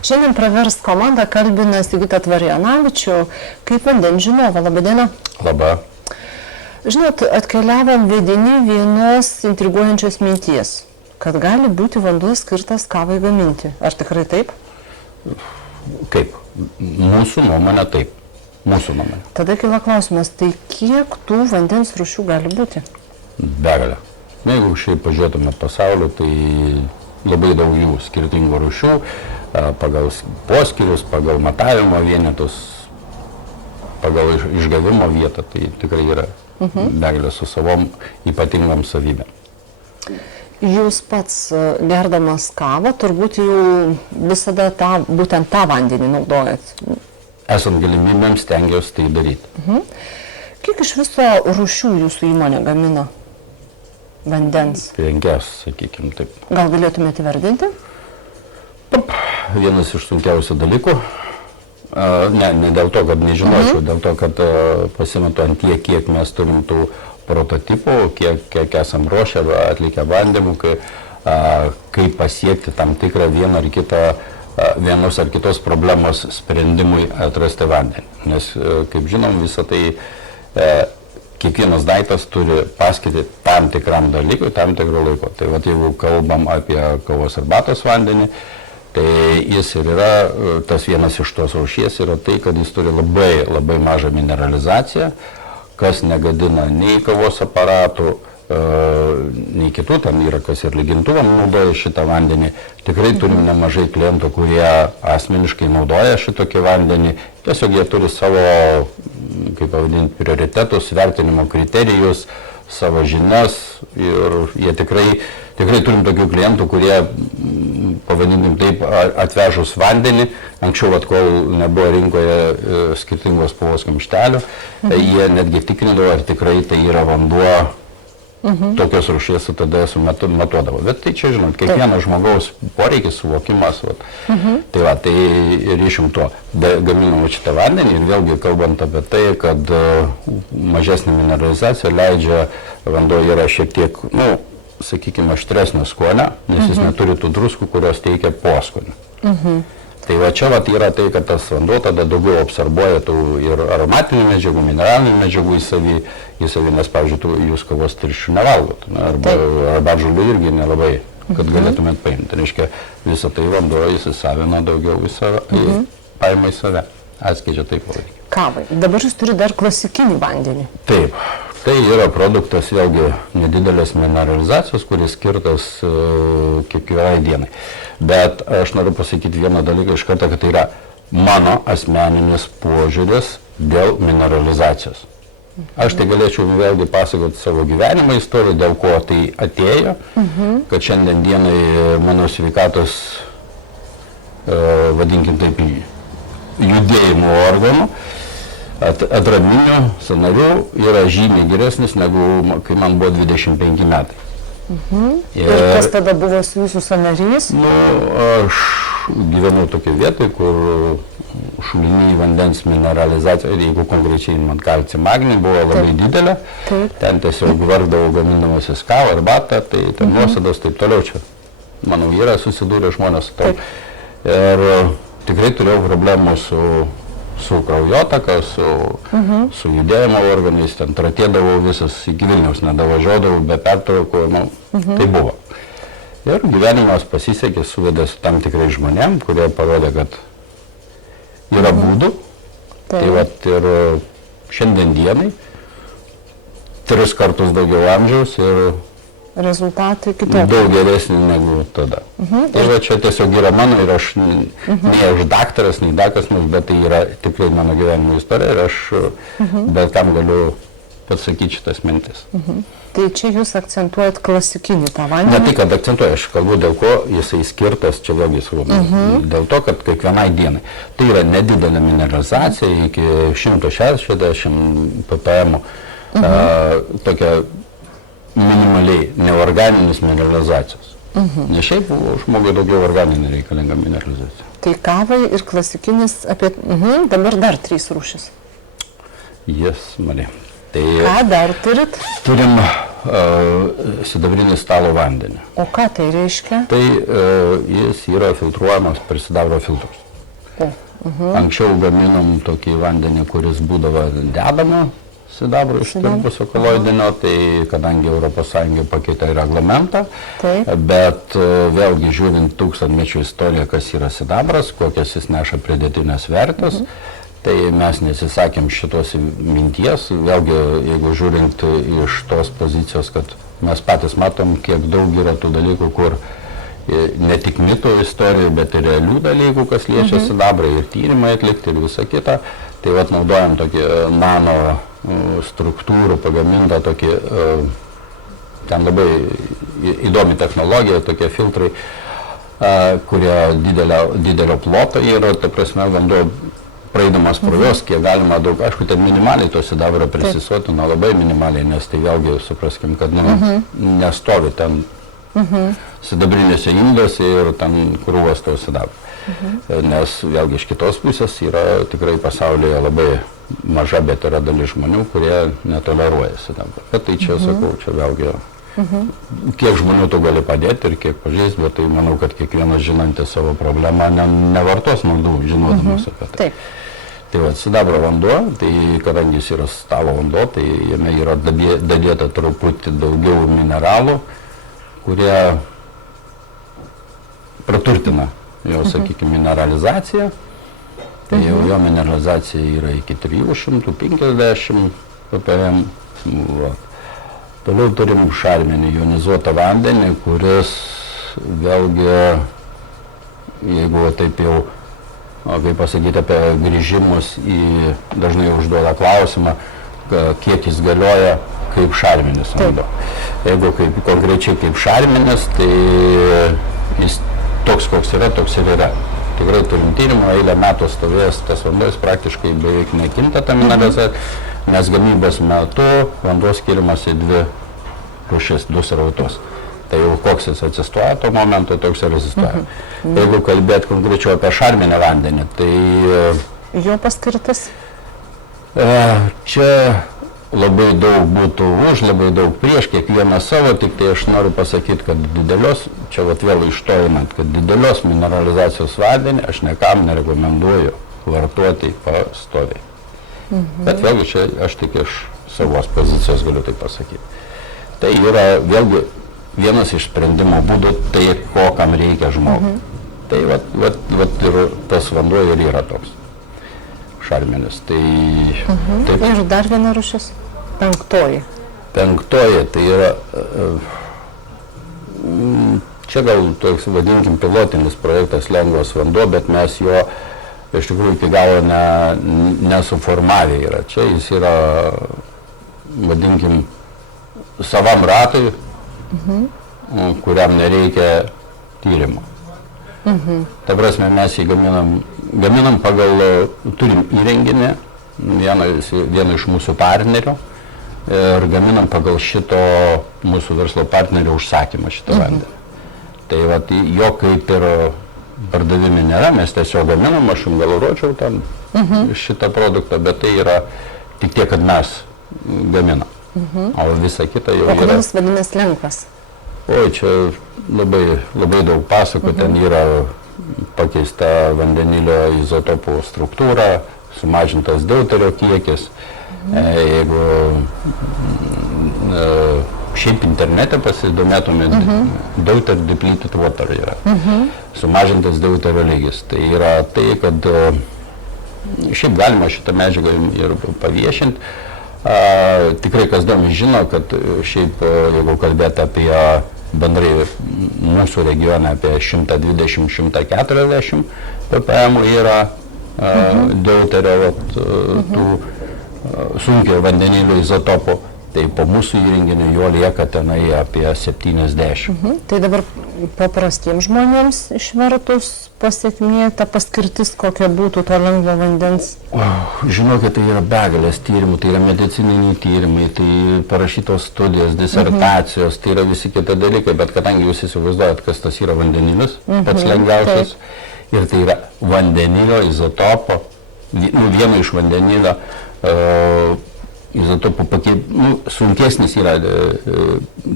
Šiandien pravers komanda kalbina Sigitą Tvarijonavičių kaip vandens žinovą. Labadiena. Labą. Žinot, atkeliavom vedini vienos intriguojančios minties, kad gali būti vanduo skirtas kavai gaminti. Ar tikrai taip? Kaip? Mūsų nuomonė taip. Mūsų nuomonė. Tada kyla klausimas, tai kiek tų vandens rūšių gali būti? Begalė. Jeigu šiaip pažiūrėtume pasaulio, tai labai daug jų skirtingų rūšių, pagal poskirius, pagal matavimo vienetus, pagal išgavimo vietą, tai tikrai yra begalė su savom ypatingom savybėm. Jūs pats gerdamas kavą, turbūt jau visada būtent tą vandenį naudojat? Esant galimybėms stengiausi tai daryti. Kiek iš viso rūšių jūsų įmonė gamina vandens? 5, sakykime taip. Gal galėtumėte įvardinti? Vienas iš sunkiausių dalykų. Ne dėl to, kad nežinočiau, dėl to, kad pasimatuojant tiek, kiek mes turim tų prototipų, kiek esam ruošę, atlikę bandymų, kaip pasiekti tam tikrą vienos ar kitos problemos sprendimui atrasti vandenį. Nes, kaip žinom, visą tai kiekvienas daiktas turi paskirti tam tikram dalykui, tam tikrų laiko. Tai vat, jeigu kalbam apie kavos arbatos vandenį, tai jis ir yra, tas vienas iš tos rūšies yra tai, kad jis turi labai, labai mažą mineralizaciją, kas negadina nei kavos aparatų, nei kitų, tam yra kas ir lygintuvam naudoja šitą vandenį. Tikrai turim nemažai klientų, kurie asmeniškai naudoja šitokį vandenį. Tiesiog jie turi savo, kaip pavadinti, prioritetus, vertinimo kriterijus, savo žinias ir jie tikrai turim tokių klientų, kurie, pavadinkim taip, atvežus vandenį, anksčiau, kol nebuvo rinkoje skirtingos spalvos kamštelių, jie netgi tikrindavo, ar tikrai tai yra vanduo tokios rūšies, tada matuodavo. Bet tai čia, žinot, kiekvieno žmogaus poreikis, suvokimas. Tai va, tai ir išim to. Gaminam šitą vandenį ir vėlgi kalbant apie tai, kad mažesnė mineralizacija leidžia, vanduo yra šiek tiek, sakykime, aštresnio skonio, nes jis neturi tų druskų, kurios teikia poskonį. Tai va čia yra tai, kad tas vanduo tada daugiau absorbuoja tų ir aromatinių medžiagų, mineralinių medžiagų į savį, nes, pavyzdžiui, jūs kavos tirščių nevalgot, arba žolių irgi nelabai, kad galėtumėt paimti. Tai reiškia, visą tai vanduo įsisavina daugiau paima į save, atskleidžia taip pavadinti. Kavai. Dabar jūs turi dar klasikinį vandenį. Taip. Tai yra produktas vėlgi nedidelės mineralizacijos, kuris skirtas kiekvienai dienai. Bet aš noriu pasakyti vieną dalyką iš karto, kad tai yra mano asmeninis požiūris dėl mineralizacijos. Aš tai galėčiau vėlgi pasakoti savo gyvenimo istoriją, dėl ko tai atėjo, kad šiandien dienai mano sveikatos, vadinkim taip, judėjimo organų, atraminių sąnarių yra žymiai geresnis negu kai man buvo 25 metai. Ir kas tada buvo su jūsų sąnarys? Aš gyvenau tokiai vietoj, kur šuliny vandens mineralizacija, jeigu konkrečiai man kalcio magnį buvo labai didelė, ten tiesiog vardavau gaminamasis kavą, arbatą, tai ten nuosėdos, taip toliau čia. Mano vyras susidūrė žmonės su to. Ir tikrai turėjau problemų su kraujotaka, su judėjimo organais, ten tratėdavau visas, iki Vilniaus nedavažiuodavau, be pertraukų, tai buvo. Ir gyvenimas pasisekė, suvedė su tam tikrai žmonėm, kurie parodė, kad yra būdų. Tai vat ir šiandien dienai 3 kartus daugiau amžiaus ir rezultatai kitokie. Daug geresnį negu tada. Tai va čia tiesiog yra mano ir aš ne aš daktaras, nei daktaras, bet tai yra tikrai mano gyvenimo istorija ir aš bet kam galiu pasakyti šitas mintis. Tai čia jūs akcentuojat klasikinį tą vandenį? Ne tai, kad akcentuoju, aš kalbu, dėl ko jisai skirtas, čia vėlgi svarbu. Dėl to, kad kiekvienai dienai. Tai yra nedidelė mineralizacija iki 160 ppm, tokia minimaliai neorganinis mineralizacijos. Nes šiaip žmogui daugiau organinė reikalinga mineralizacija. Tai kavai ir klasikinis apie... Dabar dar 3 rūšis. Yes, Marija. Tai Ką dar turit? turim sidabrinį stalo vandenį. O ką tai reiškia? Tai jis yra filtruojamas per sidabro filtrus. Anksčiau gaminom tokį vandenį, kuris būdavo dedama sidabro ištirpusio koloidinio, tai kadangi ES pakeitė reglamentą, bet vėlgi žiūrint tūkstantmečių istoriją, kas yra sidabras, kokias jis neša pridėtinės vertės, tai mes nesisakėm šitos minties, vėlgi jeigu žiūrint iš tos pozicijos, kad mes patys matom, kiek daug yra tų dalykų, kur ne tik mitų istorijų, bet ir realių dalykų, kas liečia sidabrą, ir tyrimai atlikti, ir visa kita. Tai vat naudojam tokį nano struktūrų pagamintą tokį, ten labai įdomi technologija, tokie filtrai, kurie didelio ploto yra, ta prasme, vanduo praeidamas pro jos, kiek galima daug, aišku, ten minimaliai to sidabro prisisotina, labai minimaliai, nes tai vėlgi supraskim, kad nestovi ten sidabrinėse indose ir ten krūvas to sidabro. Nes vėlgi iš kitos pusės yra tikrai pasaulyje labai maža, bet yra dalis žmonių, kurie netoleruoja sidabro. Bet tai čia, sakau, čia vėlgi kiek žmonių tu gali padėti ir kiek pažeisti, bet tai manau, kad kiekvienas žinantis savo problemą nevartos naudų, žinodamas apie tai. Tai va, sidabro vanduo, tai kadangi jis yra stalo vanduo, tai jame yra dadėta truputį daugiau mineralų, kurie praturtina jo, sakykime, mineralizaciją. Tai jau jo mineralizacija yra iki 350 ppm. Toliau turim šarminį jonizuotą vandenį, kuris vėlgi, jeigu taip jau, kaip pasakyti, apie grįžimus dažnai užduoda klausimą, kiek jis galioja kaip šarminis vanduo. Jeigu konkrečiai kaip šarminis, tai jis toks, koks yra, toks ir yra. Tikrai turim tyrimą, eilę metų stovės tas vanduo, jis praktiškai beveik nekinta ta mineralizacija, nes gamybos metu vanduo skiriamas į dvi rūšis, du srautus. Tai jau koks jis atsistoja tuo momentu, toks ir atsistoja. Jeigu kalbėt konkrečiau apie šarminį vandenį, tai... Jo paskirtis? Čia labai daug būtų už, labai daug prieš, kiekvieną savo, tik tai aš noriu pasakyti, kad didelios, čia vat vėl iš to einant, kad didelios mineralizacijos vandenį aš nekam nerekomenduoju vartoti pastoviai. Bet vėlgi čia aš tik iš savos pozicijos galiu tai pasakyti. Tai yra vėlgi vienas iš sprendimo būdų, tai ko kam reikia žmogui. Tai vat ir tas vanduo ir yra toks šarminis. Tai, taip. Ir dar viena rūšis? Penktoji. Penktoji, tai yra, čia gal toks, vadinkim, pilotinis projektas lengvas vanduo, bet mes jo iš tikrųjų iki galo nesuformavę yra. Čia jis yra, vadinkim, savam ratui, kuriam nereikia tyrimo. Ta prasme, mes jį gaminam pagal, turim įrenginį, vieną iš mūsų partnerių, ir gaminam pagal šito mūsų verslo partnerio užsakymą šitą vandenį. Tai vat, jo kaip ir pardavimai nėra, mes tiesiog gaminam, aš jums gal rodžiau tam šitą produktą, bet tai yra tik tiek, kad mes gaminam. O visa kita jau yra... O kodėl jis vadinasi lengvas? Oi, čia labai daug pasakų, ten yra pakeista vandenilio izotopų struktūra, sumažintas deuterio kiekis. Jeigu šiaip internete pasidomėtume, deuter depleted water yra, sumažintas deuterio lygis. Tai yra tai, kad šiaip galima šitą medžiagą ir paviešinti. Tikrai kas domi žino, kad šiaip jeigu kalbėti apie bendrai mūsų regione apie 120-140 ppm yra deuterio tų sunkio vandenilio izotopų, tai po mūsų įrenginiu jo lieka tenai apie 70. Tai dabar paprastiems žmonėms išvertus pasiekmė, ta paskirtis kokia būtų to lengvo vandens? Žinokit, tai yra begalės tyrimų, tai yra medicininiai tyrimai, tai parašytos studijos, disertacijos, tai yra visi kiti dalykai, bet kadangi jūs įsivaizduojat, kas tas yra vandenilis, pats lengviausias, ir tai yra vandenilio izotopo, vieno iš vandenilio izotopų sunkesnis yra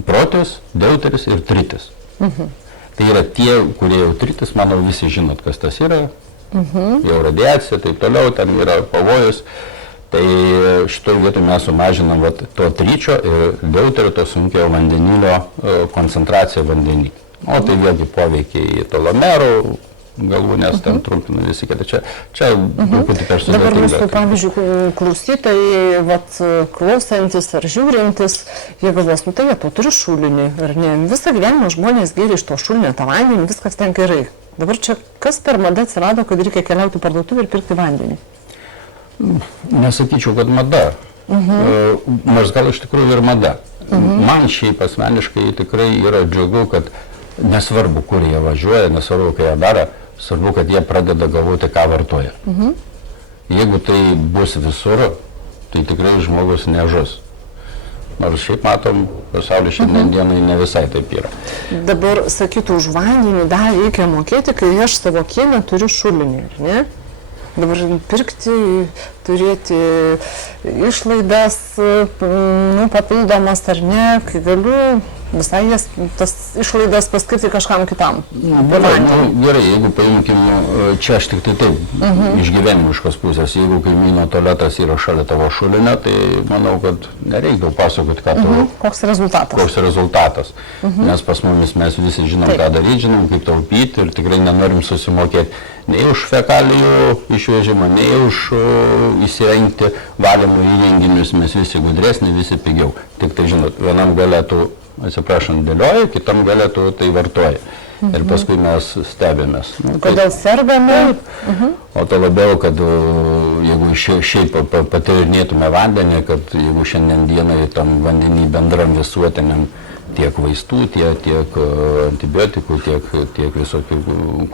proteus, deuteris ir tritis. Tai yra tie, kurie jau tritis, manau, visi žinot, kas tas yra. Jau radiacija, taip toliau, ten yra pavojus. Tai šitoje vietoje mes sumažinam to tričio ir deuterio, to sunkiojo vandenilio koncentraciją vandenį. O tai vėlgi poveikiai telomerų, galūnės, ten trumpina visi kiti. Čia truputį per sudėtinga. Dabar mūsų, pavyzdžiui, klausytojai, klausantis ar žiūrintis, jie galvos, tai jie turi šulinį, ar ne? Visą gyvenimą žmonės gėrė iš to šulinio tą vandenį, viskas ten gerai. Dabar čia kas per mada atsirado, kad reikia keliauti parduotuvę ir pirkti vandenį? Nesakyčiau, kad mada. Nors gal iš tikrųjų ir mada. Man šiaip asmeniškai tikrai yra džiugu, kad nesvarbu, kur jie važiuoja, nesvarbu, ką jie daro, svarbu, kad jie pradeda galvoti, ką vartoja. Jeigu tai bus visur, tai tikrai žmogus nežus. Nors šiaip matom, pasaulyje šiandien dienai ne visai taip yra. Dabar sakytų, už vandenį dar reikia mokėti, kai aš savo kieme turiu šulinį, ar ne? Dabar pirkti, turėti išlaidas, papildomas ar ne, kai galiu visai tas išlaidas paskirti kažkam kitam. Gerai, jeigu paimkim, čia aš tik tai taip, iš gyvenimiškos pusės, jeigu kaimyno tualetas yra šalia tavo šulinio, tai manau, kad nereikia pasakoti, ką tu... Koks rezultatas. Nes pas mumis mes visi žinom, ką daryti, žinom, kaip taupyti ir tikrai nenorim susimokėti nei už fekalijų išvežimą, nei už įsirengti valymo įrenginius, mes visi gudresni, visi pigiau. Tik tai žinot, vienam galėtų, atsiprašant, dėlioja, kitam galėtų tai vartoja. Ir paskui mes stebėmės. Kodėl sergame? O to labiau, kad jeigu šiaip patyrinėtume vandenį, kad jeigu šiandien dienai tam vandenį bendram visuotiniam tiek vaistų, tiek antibiotikų, tiek visokių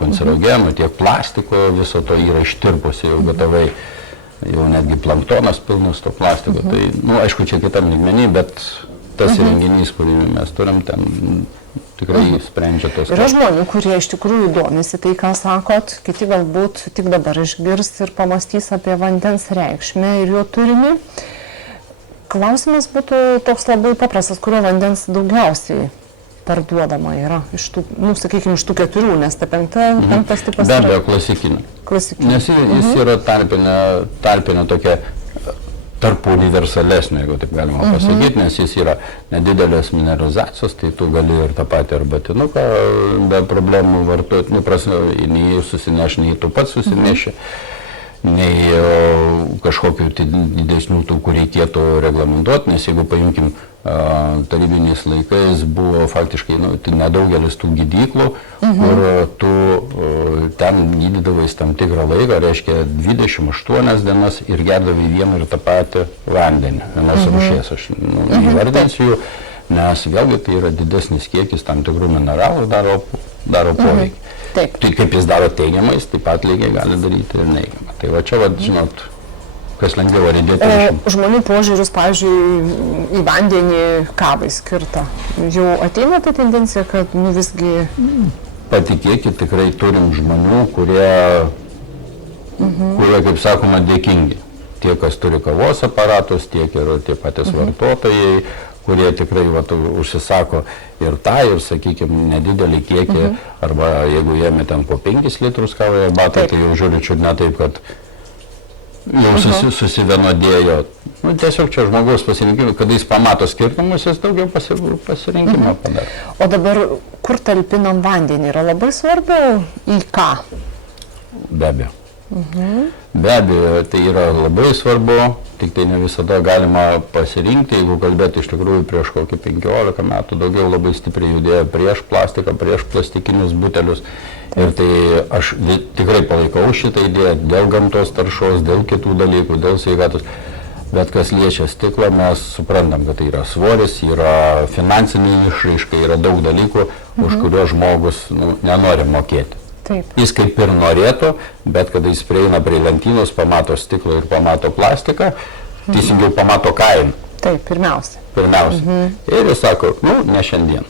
kancerogenų, tiek plastiko, viso to yra ištirpusi jau gatavai, jau netgi planktonas pilnas to plastiko. Tai, aišku, čia kitam lygmenį, bet tas įrenginys, kurį mes turim, ten tikrai sprendžia tos. Yra žmonių, kurie iš tikrųjų domisi tai, ką sakot, kiti galbūt tik dabar išgirs ir pamastys apie vandens reikšmę ir jo turinį. Klausimas būtų toks labai paprastas, kurio vandens daugiausiai parduodama yra iš tų, sakykime, iš tų 4, nes ta penktas tipas yra. Be abejo, klasikinė. Nes jis yra tarpinė tokia tarp universalesnė, jeigu taip galima pasakyti, nes jis yra nedidelės mineralizacijos, tai tu gali ir tą patį arbatinuką be problemų vartoti, nei susineši, nei tu pats susineši. Nei kažkokių didesnių tų, kur reikėtų reglamentuoti, nes jeigu paimkim tarybiniais laikais buvo faktiškai nedaugelis tų gydyklų, kur tu ten gydydavais tam tikrą laiką, reiškia 28 dienas ir gerdavai vieną ir tą patį vandenį. Vienos rūšies, aš įvardinsiu jų, nes vėlgi tai yra didesnis kiekis tam tikrų mineralų daro poveikį. Taip. Tai kaip jis daro teigiamais, taip pat lygiai gali daryti ir neigiamą. Tai va čia, žinot, kas lengviau ar įdėti. O žmonių požiūris, pavyzdžiui, į vandenį kavai skirtą, jau ateina ta tendencija, kad visgi... Patikėkit, tikrai turim žmonių, kurie, kaip sakoma, dėkingi. Tie, kas turi kavos aparatus, tiek ir tie patys vartotojai, kurie tikrai užsisako ir tą, ir, sakykime, nedidelį kiekį, arba jeigu jėmė ten po 5 litrus kavoje arbatai, tai jau žiūričiu ne taip, kad jau susivienodėjo. Tiesiog čia žmogaus pasirinkimai, kada jis pamato skirtumus, jis daugiau pasirinkimo padaro. O dabar, kur talpinam vandenį, yra labai svarbu į ką? Be abejo. Be abejo, tai yra labai svarbu, tik tai ne visada galima pasirinkti, jeigu kalbėti iš tikrųjų prieš kokį 15 metų daugiau labai stipriai judėjo prieš plastiką, prieš plastikinius butelius. Ir tai aš tikrai palaikau šitą idėją dėl gamtos taršos, dėl kitų dalykų, dėl sveikatos. Bet kas liečia stiklą, mes suprantam, kad tai yra svoris, yra finansinė išraiška, yra daug dalykų, už kuriuos žmogus nenori mokėti. Taip. Jis kaip ir norėtų, bet kada jis prieina prie lentynos, pamato stiklą ir pamato plastiką, teisingiau pamato kainą. Taip, pirmiausia. Ir jis sako, ne šiandien.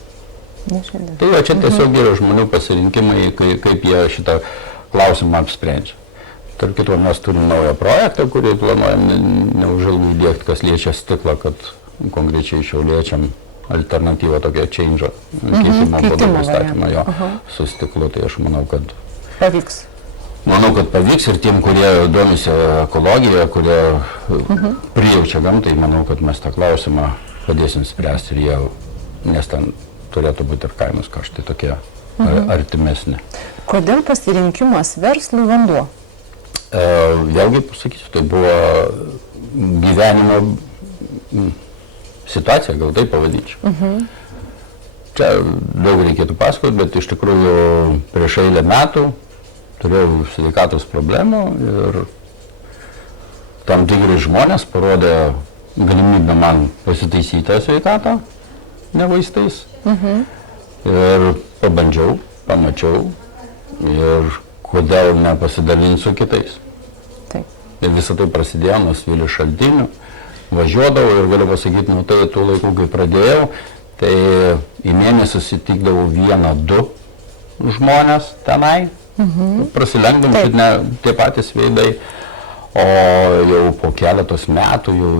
Tai va čia tiesiog yra žmonių pasirinkimai, kaip jie šitą klausimą apsprendžia. tarp kito, mes turim naują projektą, kurį planuojam neužilgai įdėkti, kas liečia stiklą, kad konkrečiai šiauliečiam alternatyva tokia change, keitimo būdų pristatymą jo su stiklu, tai aš manau, kad pavyks. Manau, kad pavyks ir tiem, kurie domisi ekologiją, kurie prijaučia gamtai, manau, kad mes tą klausimą padėsim spręsti ir jie, nes ten turėtų būti ir kainos kaštai tokie artimesni. Kodėl pasirinkimas verslui vanduo? Vėlgi pasakysiu, tai buvo gyvenimo situacija, gal taip pavadinčiau. Čia daug reikėtų pasakoti, bet iš tikrųjų prieš eilę metų turėjau sveikatos problemų ir tam tikri žmonės parodė galimybę man pasitaisyti tą sveikatą, ne vaistais. Ir pabandžiau, pamačiau ir kodėl nepasidalinti su kitais. Taip. Ir visą tai prasidėjo nuo Svilių šaltinių. Važiuodavau ir galiu pasakyti, nuo tai tų laikų, kai pradėjau, tai į mėnesį susitikdavau 1-2 žmonės tenai, prasilenkdam, kad ne tie patys veidai, o jau po keletos metų jau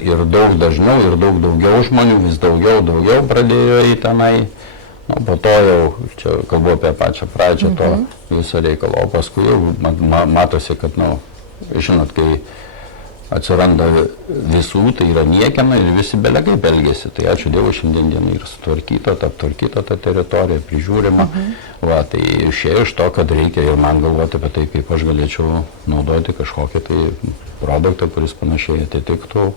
ir daug dažniau, ir daug daugiau žmonių, vis daugiau pradėjo į tenai. Nu, po to jau, čia kalbu apie pačią pradžią to viso reikalo, o paskui jau matosi, kad, nu, žinot, kai atsiranda visų, tai yra niekiena ir visi belegai elgėsi. Tai ačiū Dievui, šiandien dienai yra sutvarkyta, aptvarkyta ta teritorija, prižiūrima. Va, tai išėjo iš to, kad reikia ir man galvoti apie tai, kaip aš galėčiau naudoti kažkokį tai produktą, kuris panašiai atitiktų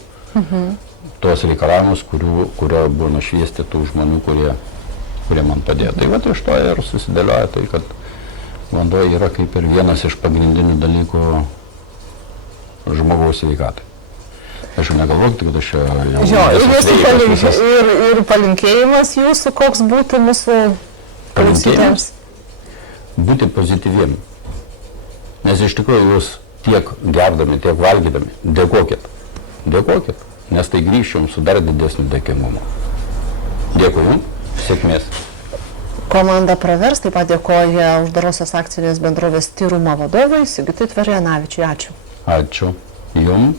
tuos reikalavimus, kurio buvo nušviesti tų žmonių, kurie man padėjo. Tai va, iš to ir susidėlioja tai, kad vanduo yra kaip ir vienas iš pagrindinių dalykų žmogaus sveikatai. Aš jau negalvokite, kad aš jau... Ir palinkėjimas jūsų, koks būtų mūsų klausytėms? Būti pozityviem. Nes iš tikrųjų jūs tiek gerdami, tiek valgydami, dėkokit. Dėkokit, nes tai grįš jums su dar didesniu dėkingumu. Dėkui jums, sėkmės. Komanda Pravers taip pat dėkoja uždarosios akcinės bendrovės Tyrumo vadovui Sigitui Tvarijonavičiui. Ačiū. Ačiū jum.